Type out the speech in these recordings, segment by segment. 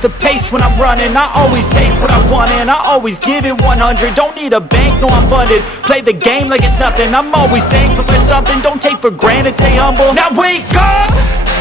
the pace when I'm running. I always take what I want and I always give it 100. Don't need a bank, no I'm funded. Play the game like it's nothing. I'm always thankful for something. Don't take for granted, stay humble. Now wake up!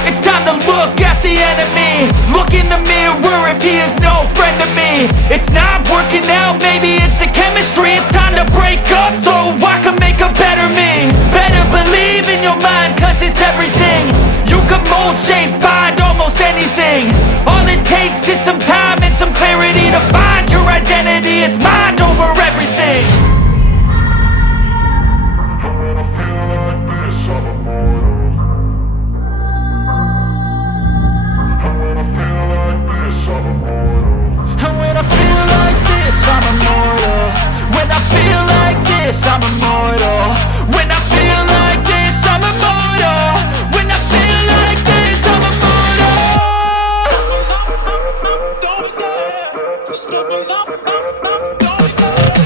It's time to look at the enemy. Look in the mirror if he is no friend to me. It's not working out, maybe it's the chemistry. It's time to break up so I can make a better me. Better believe in your mind, cause it's everything. You can mold, shape, find almost anything. All it takes is some time and some clarity to find your identity. It's mind over everything. I'm immortal. When I feel like this, I'm immortal. When I feel like this, I'm immortal. When I feel like this, I'm immortal. Don't be scared. Just let me know. Don't be scared.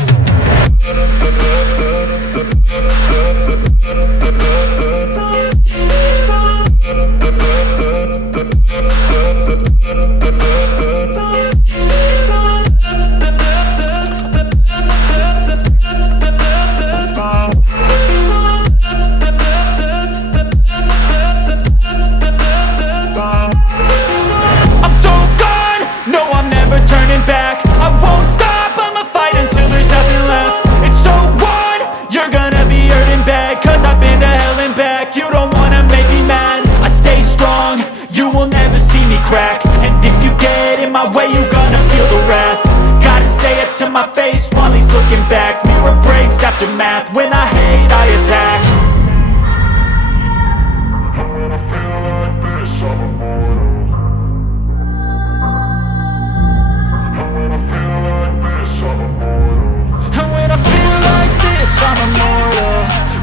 And if you get in my way, you gonna feel the wrath. Gotta say it to my face while he's looking back. Mirror breaks after math. When I hate, I attack. When I feel like this, I'm immortal. When I feel like this, I'm immortal.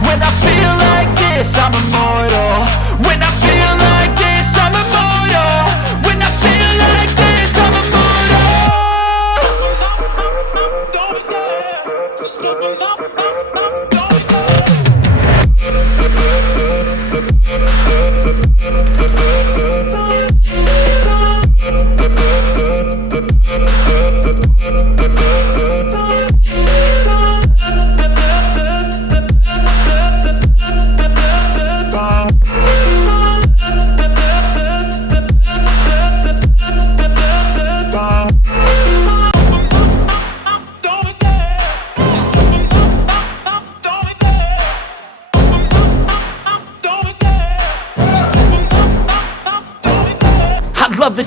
When I feel like this, I'm immortal. When I feel like this, I'm immortal. When I feel like this, I'm immortal. When I feel like this, I'm immortal. Don't be scared. Just let me know. Don't be scared. Love the